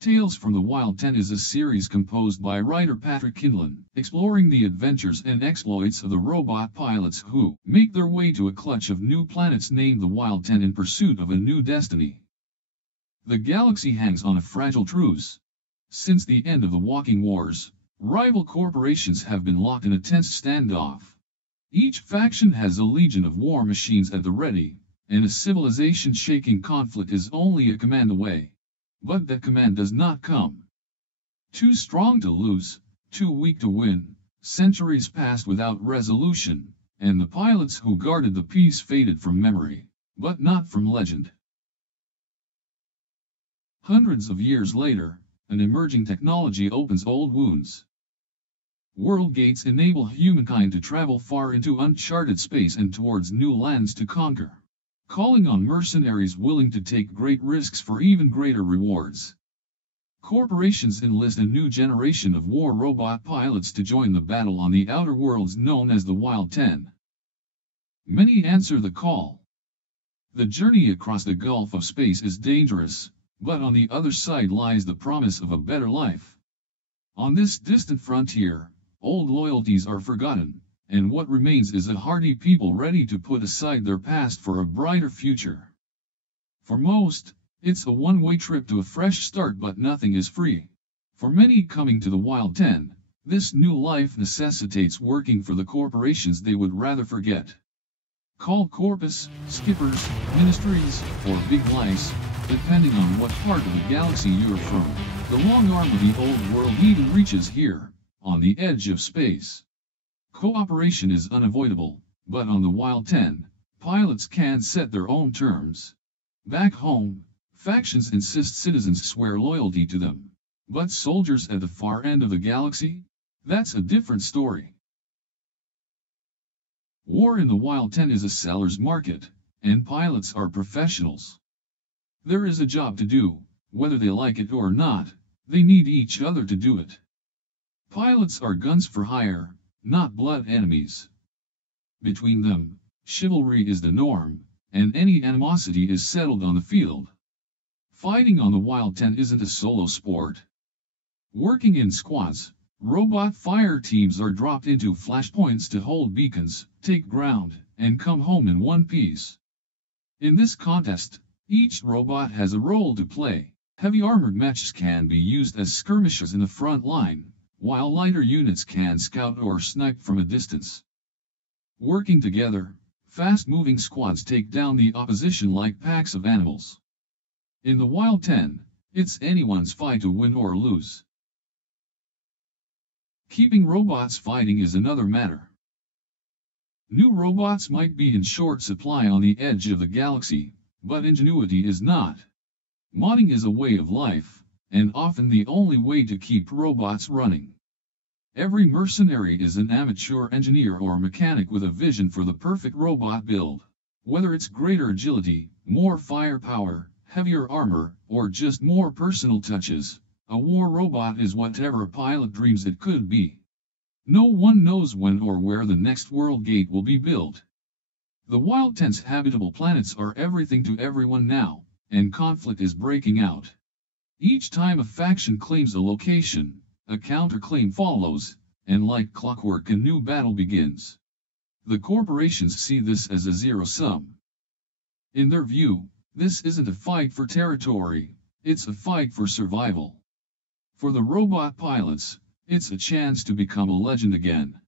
Tales from the Wild 10 is a series composed by writer Patrick Kindlon, exploring the adventures and exploits of the robot pilots who make their way to a clutch of new planets named the Wild 10 in pursuit of a new destiny. The galaxy hangs on a fragile truce. Since the end of the Walking Wars, rival corporations have been locked in a tense standoff. Each faction has a legion of war machines at the ready, and a civilization-shaking conflict is only a command away. But that command does not come. Too strong to lose, too weak to win, centuries passed without resolution, and the pilots who guarded the peace faded from memory, but not from legend. Hundreds of years later, an emerging technology opens old wounds. World gates enable humankind to travel far into uncharted space and towards new lands to conquer, calling on mercenaries willing to take great risks for even greater rewards. Corporations enlist a new generation of war robot pilots to join the battle on the outer worlds known as the Wild 10. Many answer the call. The journey across the gulf of space is dangerous, but on the other side lies the promise of a better life. On this distant frontier, old loyalties are forgotten, and what remains is a hardy people ready to put aside their past for a brighter future. For most, it's a one-way trip to a fresh start, but nothing is free. For many coming to the Wild 10, this new life necessitates working for the corporations they would rather forget. Called corpus, skippers, ministries, or big lice, depending on what part of the galaxy you're from, the long arm of the old world even reaches here, on the edge of space. Cooperation is unavoidable, but on the Wild 10, pilots can set their own terms. Back home, factions insist citizens swear loyalty to them. But soldiers at the far end of the galaxy? That's a different story. War in the Wild 10 is a seller's market, and pilots are professionals. There is a job to do, whether they like it or not, they need each other to do it. Pilots are guns for hire, not blood enemies. Between them, chivalry is the norm, and any animosity is settled on the field. Fighting on the Wild 10 isn't a solo sport. Working in squads, robot fire teams are dropped into flashpoints to hold beacons, take ground, and come home in one piece. In this contest, each robot has a role to play. Heavy armored matches can be used as skirmishers in the front line, while lighter units can scout or snipe from a distance. Working together, fast-moving squads take down the opposition like packs of animals. In the Wild 10, it's anyone's fight to win or lose. Keeping robots fighting is another matter. New robots might be in short supply on the edge of the galaxy, but ingenuity is not. Modding is a way of life, and often the only way to keep robots running. Every mercenary is an amateur engineer or mechanic with a vision for the perfect robot build. Whether it's greater agility, more firepower, heavier armor, or just more personal touches, a war robot is whatever a pilot dreams it could be. No one knows when or where the next world gate will be built. The Wild 10's habitable planets are everything to everyone now, and conflict is breaking out. Each time a faction claims a location, a counterclaim follows, and like clockwork a new battle begins. The corporations see this as a zero-sum. In their view, this isn't a fight for territory, it's a fight for survival. For the robot pilots, it's a chance to become a legend again.